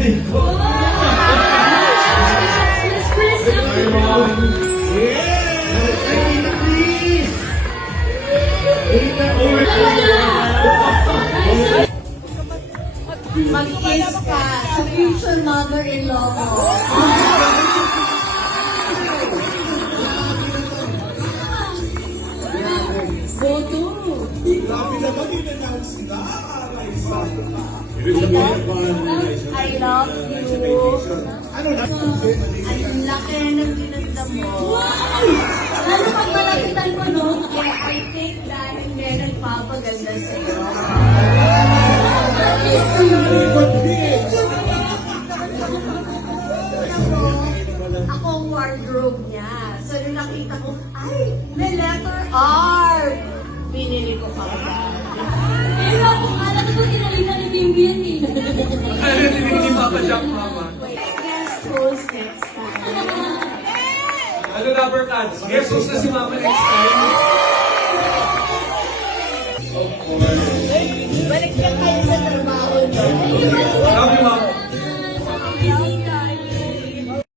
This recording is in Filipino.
Mag-kiss ka sa future mother-in-law mo. Boto. Grabe naman yung announce na. I love you. Ano na? Ang laki ng ginanda mo. Wow! Lalo pag malapitan mo, no? Kaya I think dahil may nagpapaganda sa'yo. Ako ang wardrobe niya. So, nung nakita ko, ay, may letter R. Pinili ko pa ba? Pero ako, alam ko kinalitan ni Bimbien eh. Ano hindi papadyak, mama? Guest host next time. Ano, Rubber Cats? Guess host na si mama next time.